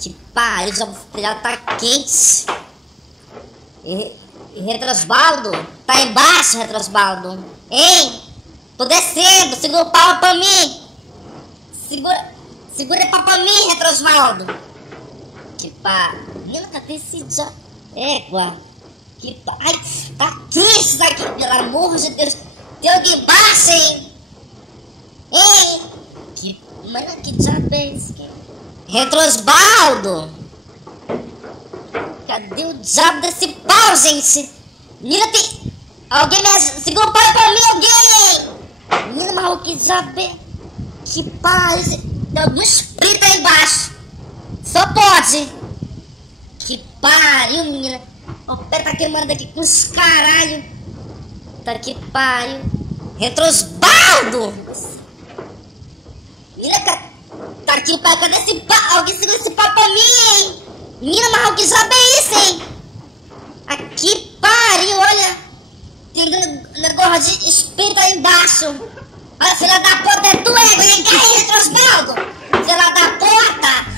Que pariu, já tá quente. E Retrosbaldo? Tá embaixo, Retrosbaldo. Hein? Tô descendo, segura o pau pra mim. Segura o pau pra mim, Retrosbaldo. Que pariu. Menina, cadê esse já? Égua. Que pariu. Ai, tá triste isso aqui, pelo amor de Deus. Tem alguém embaixo, hein? Hein? Mano, que diabo é esse aqui? Retrosbaldo! Cadê o diabo desse pau, gente? Menina, tem... Alguém me... Segura o pau pra mim, alguém! Menina, mas que diabo é... Que pau, tem algum espírito aí embaixo. Só pode. Que pariu, menina. O pé tá queimando aqui com os caralho. Tá que pariu. Retrosbaldo! Menina, tá aqui, pai, cadê esse pau? Alguém segura esse pau pra mim, hein? Menina, mas o que já é isso, hein? Aqui pariu, olha. Tem um negócio de espírito aí embaixo. Olha, filha da puta, é tu, hein? Vem cá aí, Retrosbaldo. Filha da puta.